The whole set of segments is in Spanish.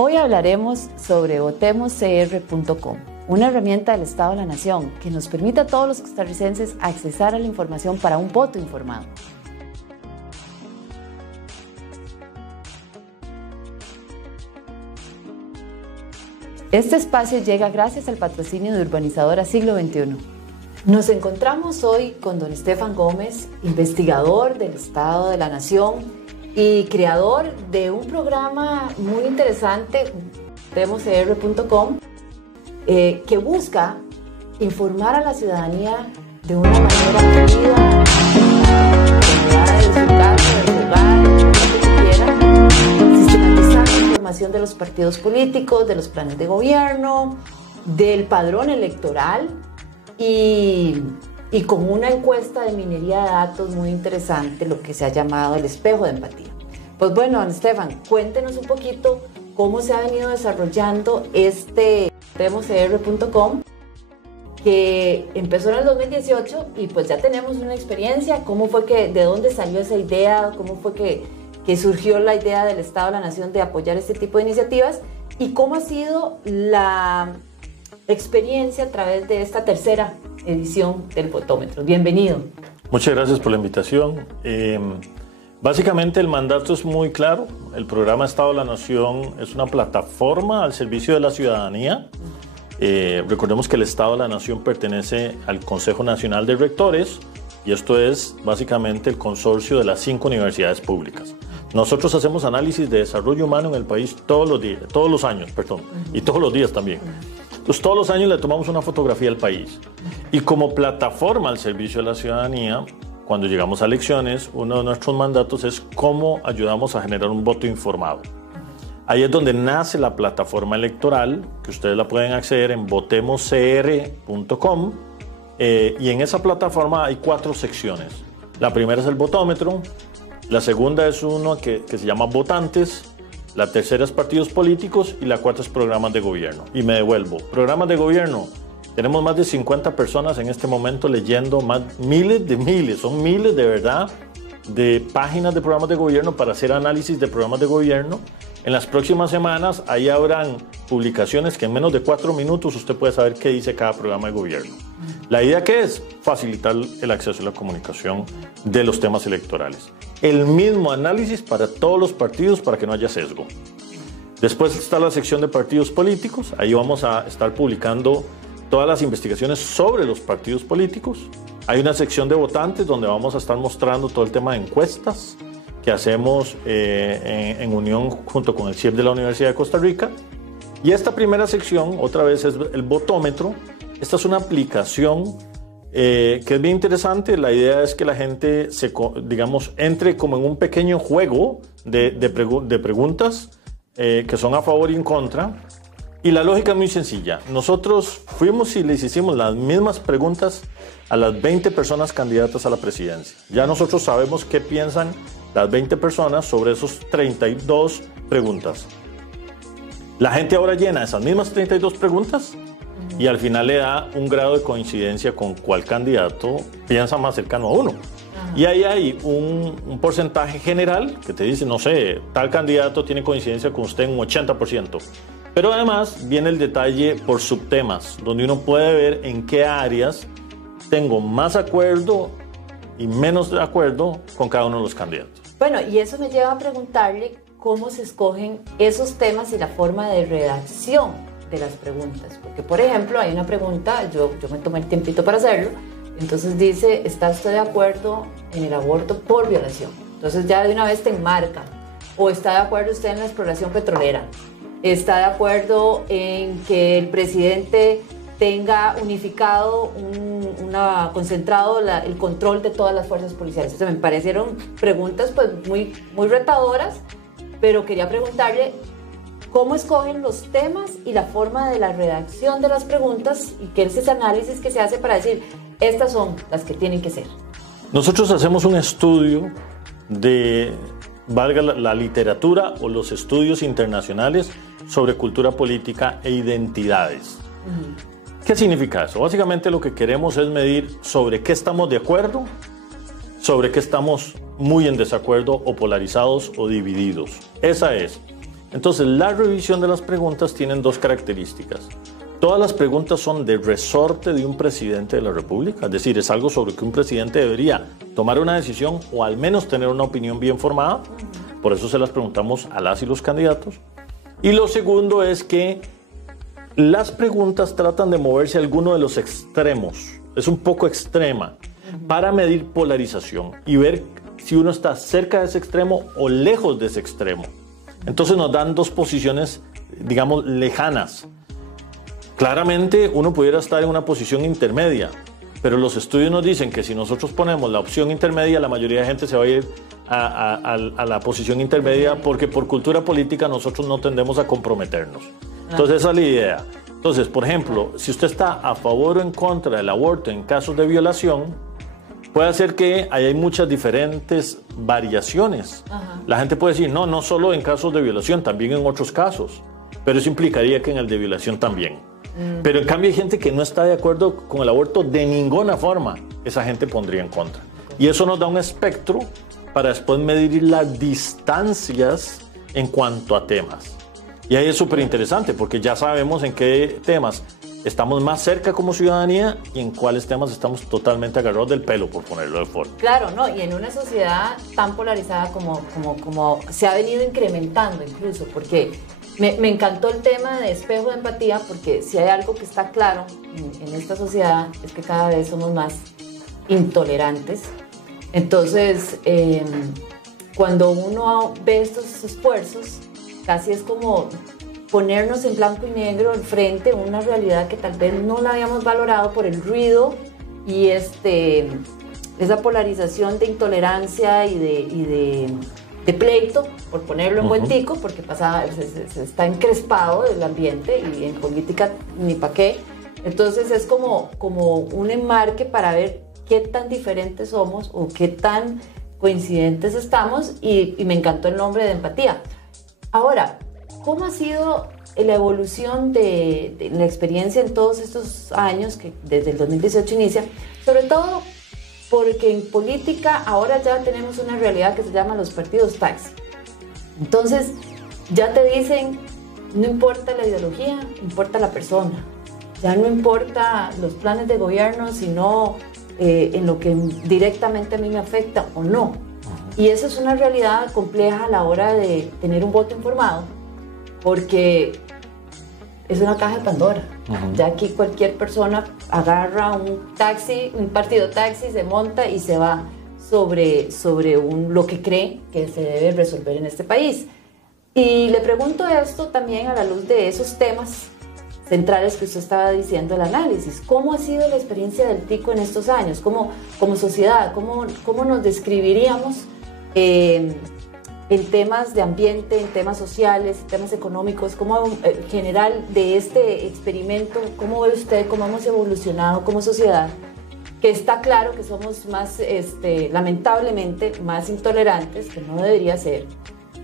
Hoy hablaremos sobre votemoscr.com, una herramienta del Estado de la Nación que nos permite a todos los costarricenses accesar a la información para un voto informado. Este espacio llega gracias al patrocinio de Urbanizadora Siglo XXI. Nos encontramos hoy con don Estefan Gómez, investigador del Estado de la Nación y creador de un programa muy interesante, votemoscr.com, que busca informar a la ciudadanía de una manera fluida, de su casa, de su hogar, lo que quiera, sistematizando información de los partidos políticos, de los planes de gobierno, del padrón electoral y con una encuesta de minería de datos muy interesante, lo que se ha llamado el espejo de empatía. Pues bueno, don Estefan, cuéntenos un poquito cómo se ha venido desarrollando este votemoscr.com, que empezó en el 2018 y pues ya tenemos una experiencia. ¿Cómo fue de dónde salió esa idea? ¿Cómo fue que surgió la idea del Estado de la Nación de apoyar este tipo de iniciativas? ¿Y cómo ha sido la experiencia a través de esta tercera edición del votómetro? Bienvenido. Muchas gracias por la invitación. Básicamente el mandato es muy claro. El programa Estado de la Nación es una plataforma al servicio de la ciudadanía. Recordemos que el Estado de la Nación pertenece al Consejo Nacional de Rectores y esto es básicamente el consorcio de las 5 universidades públicas. Nosotros hacemos análisis de desarrollo humano en el país todos los años, y todos los días también. Entonces, todos los años le tomamos una fotografía al país. Y como plataforma al servicio de la ciudadanía, cuando llegamos a elecciones, uno de nuestros mandatos es cómo ayudamos a generar un voto informado. Ahí es donde nace la plataforma electoral, que ustedes la pueden acceder en votemoscr.com. Y en esa plataforma hay 4 secciones. La primera es el votómetro, la segunda es uno que se llama votantes, la tercera es partidos políticos y la cuarta es programas de gobierno. Y me devuelvo. Programas de gobierno. Tenemos más de 50 personas en este momento leyendo son miles de verdad, de páginas de programas de gobierno para hacer análisis de programas de gobierno. En las próximas semanas ahí habrán publicaciones que en menos de 4 minutos usted puede saber qué dice cada programa de gobierno. La idea que es facilitar el acceso a la comunicación de los temas electorales. El mismo análisis para todos los partidos para que no haya sesgo. Después está la sección de partidos políticos. Ahí vamos a estar publicando todas las investigaciones sobre los partidos políticos. Hay una sección de votantes donde vamos a estar mostrando todo el tema de encuestas que hacemos en unión junto con el CIEP de la Universidad de Costa Rica. Y esta primera sección, otra vez, es el votómetro. Esta es una aplicación que es bien interesante. La idea es que la gente entre como en un pequeño juego de preguntas que son a favor y en contra. Y la lógica es muy sencilla. Nosotros fuimos y les hicimos las mismas preguntas a las 20 personas candidatas a la presidencia. Ya nosotros sabemos qué piensan las 20 personas sobre esos 32 preguntas. La gente ahora llena esas mismas 32 preguntas y al final le da un grado de coincidencia con cuál candidato piensa más cercano a uno. Y ahí hay un porcentaje general que te dice, no sé, tal candidato tiene coincidencia con usted en un 80%. Pero además viene el detalle por subtemas, donde uno puede ver en qué áreas tengo más acuerdo y menos de acuerdo con cada uno de los candidatos. Bueno, y eso me lleva a preguntarle cómo se escogen esos temas y la forma de redacción de las preguntas. Porque, por ejemplo, hay una pregunta, yo me tomé el tiempito para hacerlo, entonces dice, ¿está usted de acuerdo en el aborto por violación? Entonces ya de una vez te enmarca. ¿O está de acuerdo usted en la exploración petrolera? ¿Está de acuerdo en que el presidente tenga unificado, concentrado el control de todas las fuerzas policiales? O sea, me parecieron preguntas pues muy retadoras, pero quería preguntarle cómo escogen los temas y la forma de la redacción de las preguntas y qué es ese análisis que se hace para decir, estas son las que tienen que ser. Nosotros hacemos un estudio de, valga la literatura o los estudios internacionales sobre cultura política e identidades. ¿Qué significa eso? Básicamente lo que queremos es medir sobre qué estamos de acuerdo, sobre qué estamos muy en desacuerdo o polarizados o divididos. Esa es. Entonces, la revisión de las preguntas tienen dos características. Todas las preguntas son de resorte de un presidente de la República, es decir, es algo sobre que un presidente debería tomar una decisión o al menos tener una opinión bien formada. Por eso se las preguntamos a las y los candidatos. Y lo segundo es que las preguntas tratan de moverse a alguno de los extremos. Es un poco extrema para medir polarización y ver si uno está cerca de ese extremo o lejos de ese extremo. Entonces nos dan dos posiciones, digamos, lejanas. Claramente uno pudiera estar en una posición intermedia, pero los estudios nos dicen que si nosotros ponemos la opción intermedia, la mayoría de gente se va a ir a la posición intermedia porque por cultura política nosotros no tendemos a comprometernos. Entonces esa es la idea. Entonces, por ejemplo, si usted está a favor o en contra del aborto en casos de violación, puede ser que hay muchas diferentes variaciones. La gente puede decir, no solo en casos de violación, también en otros casos, pero eso implicaría que en el de violación también. Pero en cambio hay gente que no está de acuerdo con el aborto de ninguna forma. Esa gente pondría en contra. Y eso nos da un espectro para después medir las distancias en cuanto a temas. Y ahí es súper interesante porque ya sabemos en qué temas estamos más cerca como ciudadanía y en cuáles temas estamos totalmente agarrados del pelo, por ponerlo de forma. Claro, ¿no? Y en una sociedad tan polarizada como se ha venido incrementando incluso, porque me encantó el tema de espejo de empatía, porque si hay algo que está claro en esta sociedad es que cada vez somos más intolerantes. Entonces, cuando uno ve estos esfuerzos, casi es como ponernos en blanco y negro al frente una realidad que tal vez no la habíamos valorado por el ruido y esa polarización de intolerancia y de pleito, por ponerlo en buen tico, porque se está encrespado el ambiente y en política ni pa' qué. Entonces es como un enmarque para ver qué tan diferentes somos o qué tan coincidentes estamos y me encantó el nombre de empatía. Ahora, ¿cómo ha sido la evolución de la experiencia en todos estos años, que desde el 2018 inicia? Sobre todo porque en política ahora ya tenemos una realidad que se llama los partidos taxi. Entonces, ya te dicen, no importa la ideología, importa la persona. Ya no importa los planes de gobierno, sino en lo que directamente a mí me afecta o no. Y eso es una realidad compleja a la hora de tener un voto informado, porque es una caja de Pandora. Ya aquí cualquier persona agarra un taxi, un partido taxi, se monta y se va sobre lo que cree que se debe resolver en este país. Y le pregunto esto también a la luz de esos temas centrales que usted estaba diciendo, el análisis. ¿Cómo ha sido la experiencia del tico en estos años? Como sociedad, ¿cómo nos describiríamos en temas de ambiente, en temas sociales, en temas económicos? ¿Cómo en general de este experimento, cómo ve usted cómo hemos evolucionado como sociedad? Que está claro que somos más, lamentablemente, más intolerantes, que no debería ser,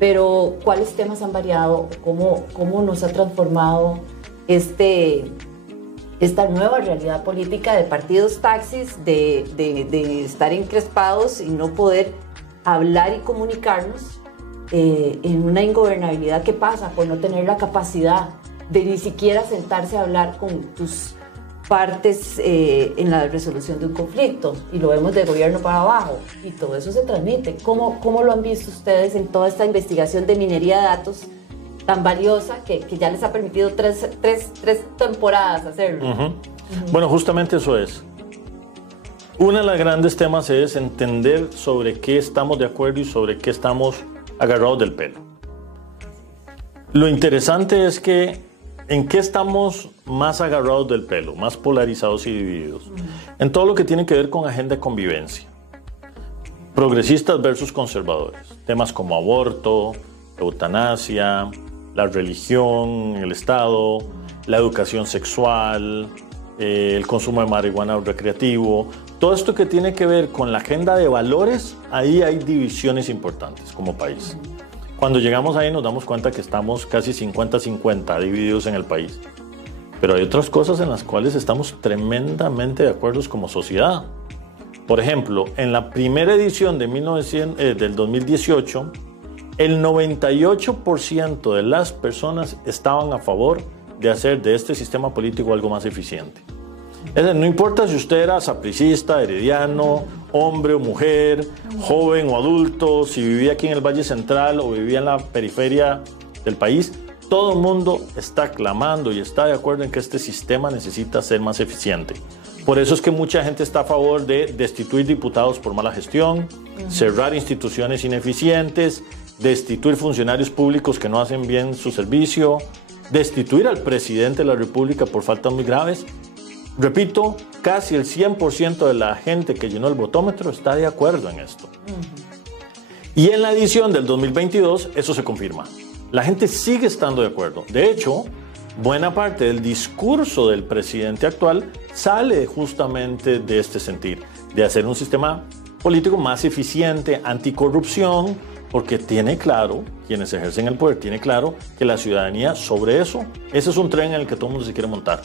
pero ¿cuáles temas han variado? ¿Cómo nos ha transformado esta nueva realidad política de partidos taxis, de estar encrespados y no poder hablar y comunicarnos en una ingobernabilidad que pasa por no tener la capacidad de ni siquiera sentarse a hablar con tus partes en la resolución de un conflicto, y lo vemos de gobierno para abajo y todo eso se transmite? ¿Cómo lo han visto ustedes en toda esta investigación de minería de datos tan valiosa que ya les ha permitido tres temporadas hacerlo? Bueno, justamente eso es. Uno de los grandes temas es entender sobre qué estamos de acuerdo y sobre qué estamos agarrados del pelo. Lo interesante es que en qué estamos más agarrados del pelo, más polarizados y divididos. En todo lo que tiene que ver con agenda de convivencia. Progresistas versus conservadores. Temas como aborto, eutanasia, la religión, el Estado, la educación sexual, el consumo de marihuana recreativo. Todo esto que tiene que ver con la agenda de valores, ahí hay divisiones importantes como país. Cuando llegamos ahí nos damos cuenta que estamos casi 50-50 divididos en el país. Pero hay otras cosas en las cuales estamos tremendamente de acuerdo como sociedad. Por ejemplo, en la primera edición de del 2018, el 98% de las personas estaban a favor de hacer de este sistema político algo más eficiente. Es decir, no importa si usted era sapricista, herediano, hombre o mujer, joven o adulto, si vivía aquí en el Valle Central o vivía en la periferia del país, todo el mundo está clamando y está de acuerdo en que este sistema necesita ser más eficiente. Por eso es que mucha gente está a favor de destituir diputados por mala gestión, cerrar instituciones ineficientes, destituir funcionarios públicos que no hacen bien su servicio, destituir al presidente de la República por faltas muy graves. Repito, casi el 100% de la gente que llenó el votómetro está de acuerdo en esto. Y en la edición del 2022 eso se confirma. La gente sigue estando de acuerdo. De hecho, buena parte del discurso del presidente actual sale justamente de este sentir, de hacer un sistema político más eficiente, anticorrupción, porque tiene claro, quienes ejercen el poder, tiene claro que la ciudadanía sobre eso, ese es un tren en el que todo el mundo se quiere montar,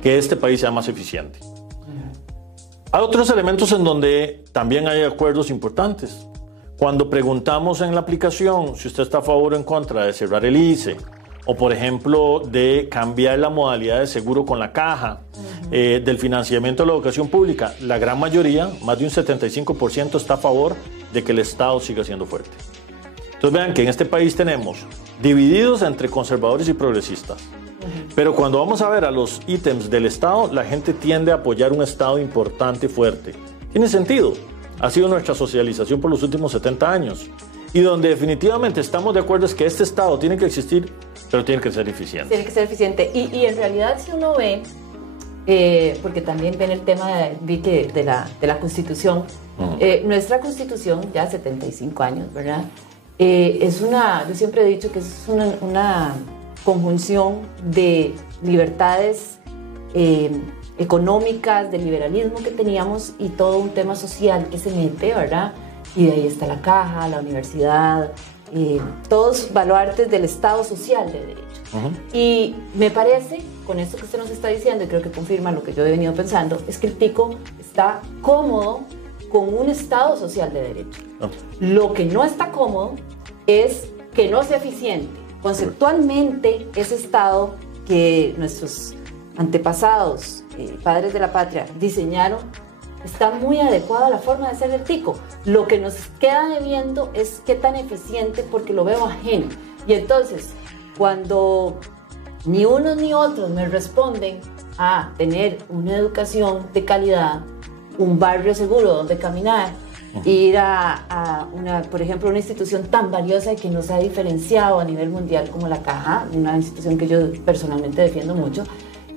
que este país sea más eficiente. Hay otros elementos en donde también hay acuerdos importantes. Cuando preguntamos en la aplicación si usted está a favor o en contra de cerrar el ICE, o por ejemplo de cambiar la modalidad de seguro con la caja, del financiamiento de la educación pública, la gran mayoría, más de un 75%, está a favor de que el Estado siga siendo fuerte. Entonces vean que en este país tenemos divididos entre conservadores y progresistas. Pero cuando vamos a ver a los ítems del Estado, la gente tiende a apoyar un Estado importante y fuerte. Tiene sentido. Ha sido nuestra socialización por los últimos 70 años. Y donde definitivamente estamos de acuerdo es que este Estado tiene que existir, pero tiene que ser eficiente. Tiene que ser eficiente. Y en realidad si uno ve, porque también ven el tema de la Constitución, nuestra Constitución, ya 75 años, ¿verdad? Yo siempre he dicho que es una conjunción de libertades económicas, de liberalismo que teníamos y todo un tema social que se mete, ¿verdad? Y de ahí está la caja, la universidad, todos baluartes del Estado social de derecho. Y me parece, con esto que usted nos está diciendo, y creo que confirma lo que yo he venido pensando, es que el Tico está cómodo con un Estado social de derecho. Lo que no está cómodo es que no sea eficiente. Conceptualmente, ese Estado que nuestros antepasados, padres de la patria, diseñaron, está muy adecuado a la forma de ser del Tico. Lo que nos queda debiendo es qué tan eficiente, porque lo veo ajeno. Y entonces, cuando ni unos ni otros me responden a tener una educación de calidad, un barrio seguro donde caminar, ir a por ejemplo, una institución tan valiosa y que nos ha diferenciado a nivel mundial como la Caja, una institución que yo personalmente defiendo mucho,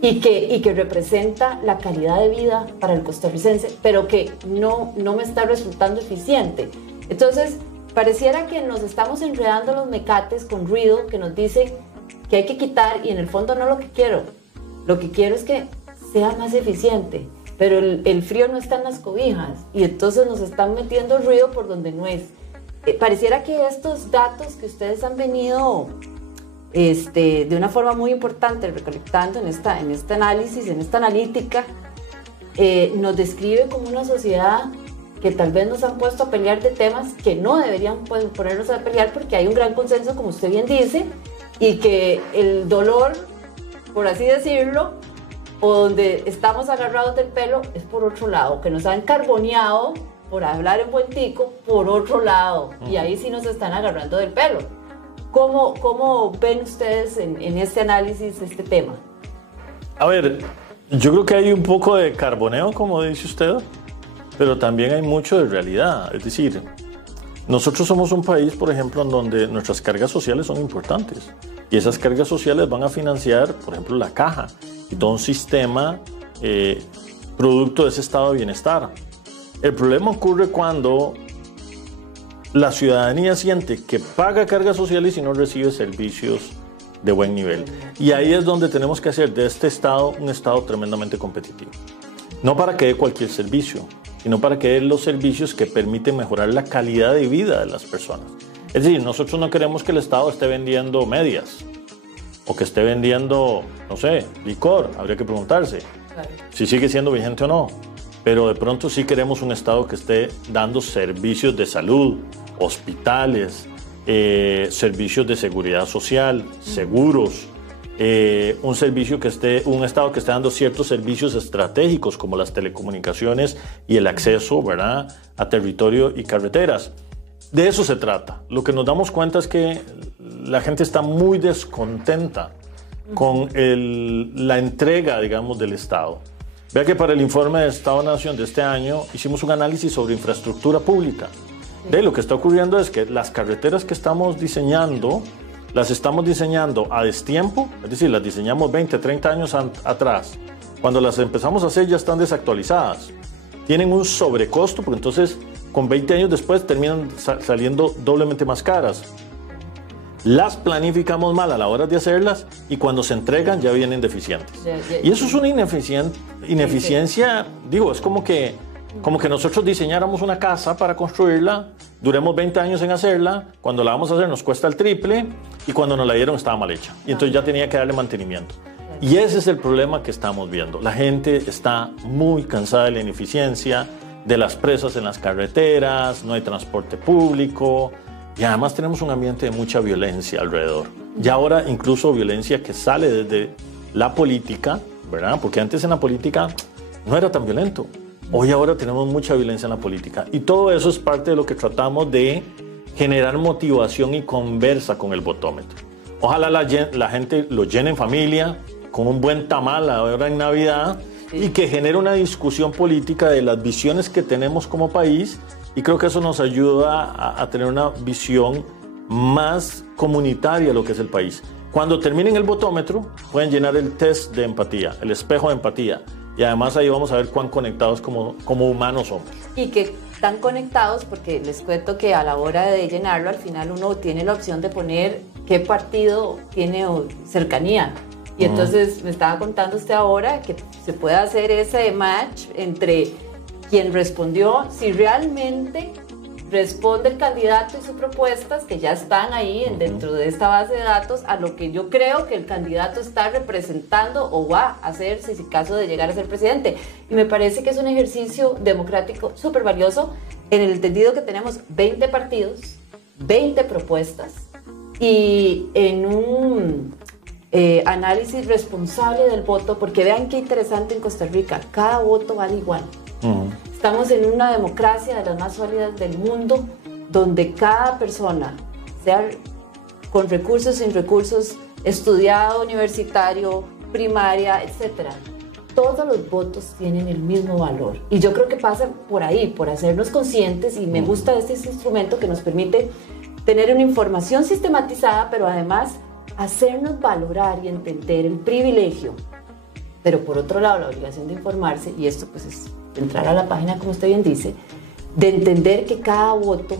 y que representa la calidad de vida para el costarricense, pero que no me está resultando eficiente. Entonces, pareciera que nos estamos enredando los mecates con ruido que nos dice que hay que quitar, y en el fondo no lo que quiero. Lo que quiero es que sea más eficiente, pero el frío no está en las cobijas, y entonces nos están metiendo ruido por donde no es. Pareciera que estos datos que ustedes han venido de una forma muy importante recolectando en este análisis, en esta analítica, nos describe como una sociedad que tal vez nos han puesto a pelear de temas que no deberían ponernos a pelear, porque hay un gran consenso, como usted bien dice, y que el dolor, por así decirlo, o donde estamos agarrados del pelo, es por otro lado, que nos han carboneado, por hablar en buen tico, por otro lado, y ahí sí nos están agarrando del pelo. ¿Cómo ven ustedes en este análisis este tema? A ver, yo creo que hay un poco de carboneo, como dice usted, pero también hay mucho de realidad. Es decir, nosotros somos un país, por ejemplo, en donde nuestras cargas sociales son importantes, y esas cargas sociales van a financiar, por ejemplo, la Caja y todo un sistema producto de ese estado de bienestar. El problema ocurre cuando la ciudadanía siente que paga cargas sociales y no recibe servicios de buen nivel. Y ahí es donde tenemos que hacer de este Estado un Estado tremendamente competitivo. No para que dé cualquier servicio, sino para que dé los servicios que permiten mejorar la calidad de vida de las personas. Es decir, nosotros no queremos que el Estado esté vendiendo medias o que esté vendiendo, no sé, licor. Habría que preguntarse si sigue siendo vigente o no. Pero de pronto sí queremos un Estado que esté dando servicios de salud, hospitales, servicios de seguridad social, seguros, un Estado que esté dando ciertos servicios estratégicos como las telecomunicaciones y el acceso, ¿verdad?, a territorio y carreteras. De eso se trata. Lo que nos damos cuenta es que la gente está muy descontenta con la entrega, digamos, del Estado. Vea que para el informe de Estado-Nación de este año hicimos un análisis sobre infraestructura pública. Lo que está ocurriendo es que las carreteras que estamos diseñando, las estamos diseñando a destiempo, es decir, las diseñamos 20, 30 años atrás. Cuando las empezamos a hacer ya están desactualizadas. Tienen un sobrecosto, porque entonces con 20 años después terminan saliendo doblemente más caras. Las planificamos mal a la hora de hacerlas y cuando se entregan ya vienen deficientes. Y eso es una ineficiencia, digo, es como que nosotros diseñáramos una casa para construirla, duremos 20 años en hacerla, cuando la vamos a hacer nos cuesta el triple y cuando nos la dieron estaba mal hecha. Y entonces ya tenía que darle mantenimiento. Y ese es el problema que estamos viendo. La gente está muy cansada de la ineficiencia, de las presas en las carreteras, no hay transporte público y además tenemos un ambiente de mucha violencia alrededor. Y ahora incluso violencia que sale desde la política, ¿verdad? Porque antes en la política no era tan violento. Hoy ahora tenemos mucha violencia en la política y todo eso es parte de lo que tratamos de generar motivación y conversa con el votómetro. Ojalá la gente lo llene en familia, con un buen tamal ahora en Navidad y que genere una discusión política de las visiones que tenemos como país y creo que eso nos ayuda a tener una visión más comunitaria de lo que es el país. Cuando terminen el votómetro pueden llenar el test de empatía, el espejo de empatía. Y además ahí vamos a ver cuán conectados como humanos somos. Y que tan conectados, porque les cuento que a la hora de llenarlo, al final uno tiene la opción de poner qué partido tiene cercanía. Y entonces me estaba contando usted ahora que se puede hacer ese match entre quien respondió, si realmente responde el candidato y sus propuestas, que ya están ahí dentro de esta base de datos, a lo que yo creo que el candidato está representando o va a hacer si es el caso de llegar a ser presidente. Y me parece que es un ejercicio democrático súper valioso en el entendido que tenemos 20 partidos, 20 propuestas y en un análisis responsable del voto, porque vean qué interesante en Costa Rica, cada voto vale igual. Estamos en una democracia de las más sólidas del mundo, donde cada persona, sea con recursos, sin recursos, estudiado, universitario, primaria, etc., todos los votos tienen el mismo valor. Y yo creo que pasa por ahí, por hacernos conscientes, y me gusta este instrumento que nos permite tener una información sistematizada, pero además hacernos valorar y entender el privilegio, pero por otro lado la obligación de informarse, y esto pues es entrar a la página, como usted bien dice, de entender que cada voto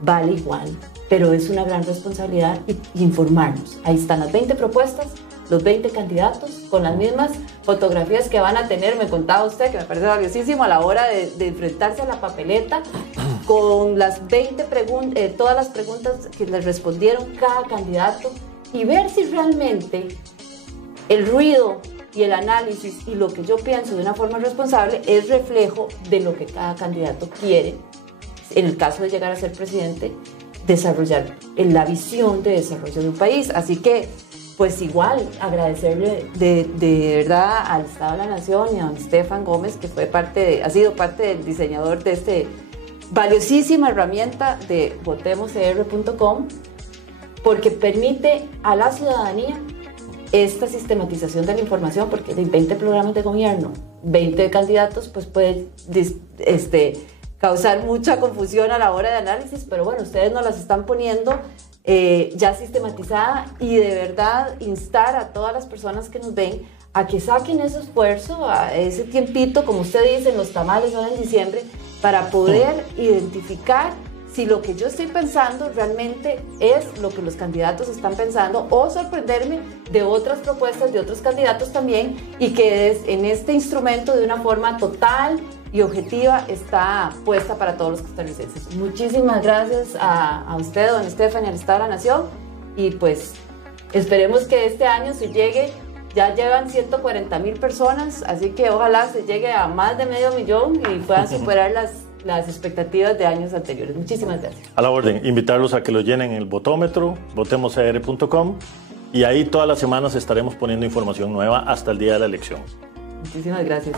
vale igual, pero es una gran responsabilidad informarnos. Ahí están las 20 propuestas, los 20 candidatos, con las mismas fotografías que van a tener, me contaba usted, que me parece valiosísimo a la hora de enfrentarse a la papeleta, con las 20 todas las preguntas que les respondieron cada candidato, y ver si realmente el ruido y el análisis y lo que yo pienso de una forma responsable es reflejo de lo que cada candidato quiere, en el caso de llegar a ser presidente, desarrollar en la visión de desarrollo de un país. Así que, pues igual, agradecerle de verdad al Estado de la Nación y a don Estefan Gómez, que ha sido parte del diseñador de esta valiosísima herramienta de votemoscr.com, porque permite a la ciudadanía esta sistematización de la información, porque de 20 programas de gobierno, 20 candidatos, pues puede causar mucha confusión a la hora de análisis, pero bueno, ustedes nos las están poniendo ya sistematizada, y de verdad instar a todas las personas que nos ven a que saquen ese esfuerzo, a ese tiempito, como usted dice, en los tamales ahora en diciembre, para poder identificar si lo que yo estoy pensando realmente es lo que los candidatos están pensando, o sorprenderme de otras propuestas de otros candidatos también, y que en este instrumento de una forma total y objetiva está puesta para todos los costarricenses. Muchísimas gracias a usted, don Estefan, y al Estado de la Nación, y pues esperemos que este año se llegue. Ya llevan 140,000 personas, así que ojalá se llegue a más de 500,000 y puedan superar las expectativas de años anteriores. Muchísimas gracias. A la orden, invitarlos a que lo llenen en el votómetro, votemoscr.com, y ahí todas las semanas estaremos poniendo información nueva hasta el día de la elección. Muchísimas gracias.